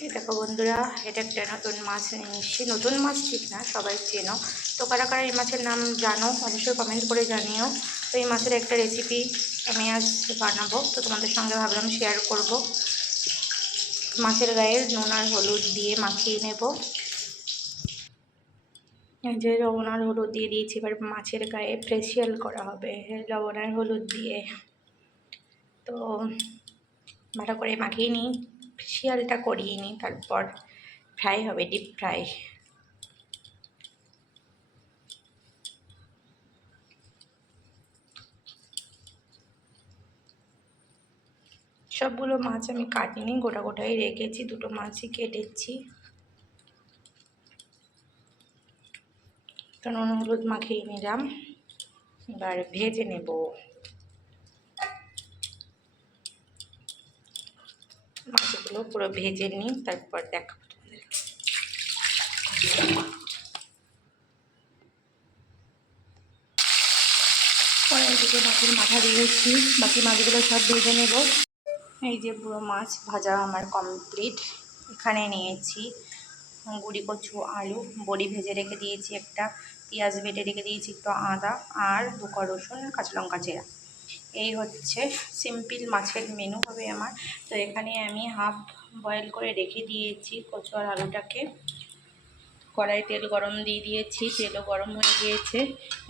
এই দেখো বন্ধুরা, এটা একটা নতুন মাছ নিয়ে এসেছি। নতুন মাছ ঠিক না, সবাই চেনো। তো কারা কারা এই মাছের নাম জানো অবশ্যই কমেন্ট করে জানিও। তো এই মাছের একটা রেসিপি আমি আজ বানাবো, তো তোমাদের সঙ্গে ভাবলাম শেয়ার করব। মাছের গায়ে নুন আর হলুদ দিয়ে মাখিয়ে নেব। যে লবণ আর হলুদ দিয়ে দিয়েছি, এবার মাছের গায়ে ফেসিয়াল করা হবে লবণ আর হলুদ দিয়ে। তো ভালো করে মাখিয়ে নিই, ফেসিয়ালটা করিয়ে নিই, তারপর ফ্রাই হবে, ডিপ ফ্রাই। সবগুলো মাছ আমি কাটিনি, গোটা গোটাই রেখেছি, দুটো মাছই কেটেছি। তো নুন হলুদ মাখিয়ে নিলাম, এবার ভেজে নেব। মাছগুলো পুরো ভেজে নিই, তারপর দেখাবো তোমাদেরকে। পরের দিকে মাছের মাথা দিয়েছি, বাকি মাছগুলো সব ভেজে নেব। এই যে পুরো মাছ ভাজা আমার কমপ্লিট। এখানে নিয়েছি গুঁড়ি কচু, আলু, বড়ি ভেজে রেখে দিয়েছি একটা, পেঁয়াজ বেটে রেখে দিয়েছি একটু, আদা আর 2 কোয়া রসুন, কাঁচা লঙ্কা চেরা। এই হচ্ছে সিম্পল মাছের মেনু হবে আমার। তো এখানে আমি হাফ বয়েল করে রেখে দিয়েছি কচু আর আলুটাকে। কড়াই তেল গরম দিয়ে দিয়েছি, তেলও গরম হয়ে গিয়েছে।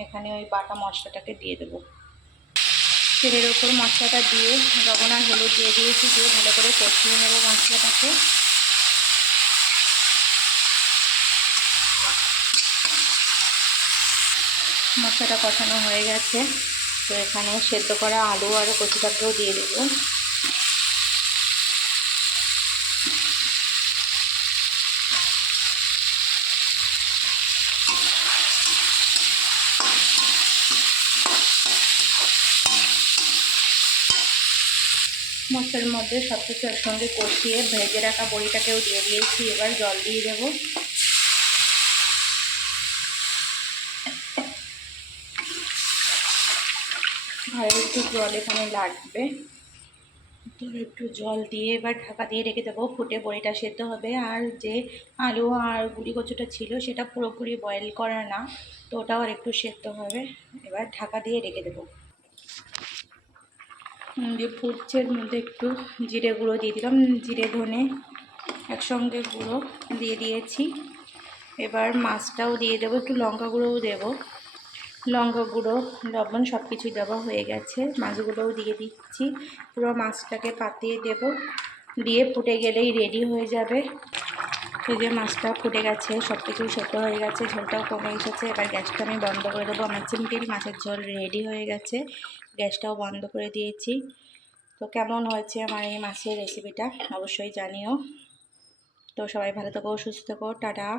এখানে ওই বাটা মশলাটাকে দিয়ে দেবো। তেলের ওপর মশলাটা দিয়ে লবণ আর হলুদ দিয়ে দিয়েছি, দিয়ে ভালো করে কষিয়ে নেব মশলাটাকে। মশলাটা কষানো হয়ে গেছে, তো এখানে সেদ্ধ করা আলু আর কচুটাকেও দিয়ে দেবো। মশলার মধ্যে সব কিছু একসঙ্গে কষিয়ে ভেজে রাখা বড়িটাকেও দিয়ে দিয়েছি। এবার জল দিয়ে দেবো। আর একটু জল এখানে লাগবে, তো একটু জল দিয়ে এবার ঢাকা দিয়ে রেখে দেবো। ফুটে বড়িটা সেদ্ধ হবে। আর যে আলু আর গুঁড়ি কচুটা ছিল সেটা পুরোপুরি বয়েল করা না, তো ওটাও আর একটু সেদ্ধ হবে। এবার ঢাকা দিয়ে রেখে দেবো। যে ফুটছের মধ্যে একটু জিরে গুঁড়ো দিয়ে দিলাম, জিরে ধনে একসঙ্গে গুঁড়ো দিয়ে দিয়েছি। এবার মাছটাও দিয়ে দেবো, একটু লঙ্কা গুঁড়োও দেবো। লঙ্কা গুঁড়ো, লবণ সব কিছুই দেওয়া হয়ে গেছে। মাছগুলোও দিয়ে দিচ্ছি, পুরো মাছটাকে পাতিয়ে দেব। দিয়ে ফুটে গেলেই রেডি হয়ে যাবে। এই যে মাছটা ফুটে গেছে, সব কিছুই সেদ্ধ হয়ে গেছে, ঝোলটাও কমে এসেছে। এবার গ্যাসটা আমি বন্ধ করে দেবো। আমার সিম্পল মাছের ঝোল রেডি হয়ে গেছে, গ্যাসটাও বন্ধ করে দিয়েছি। তো কেমন হয়েছে আমার এই মাছের রেসিপিটা অবশ্যই জানিও। তো সবাই ভালো থেকো, সুস্থ থেকো, টাটা।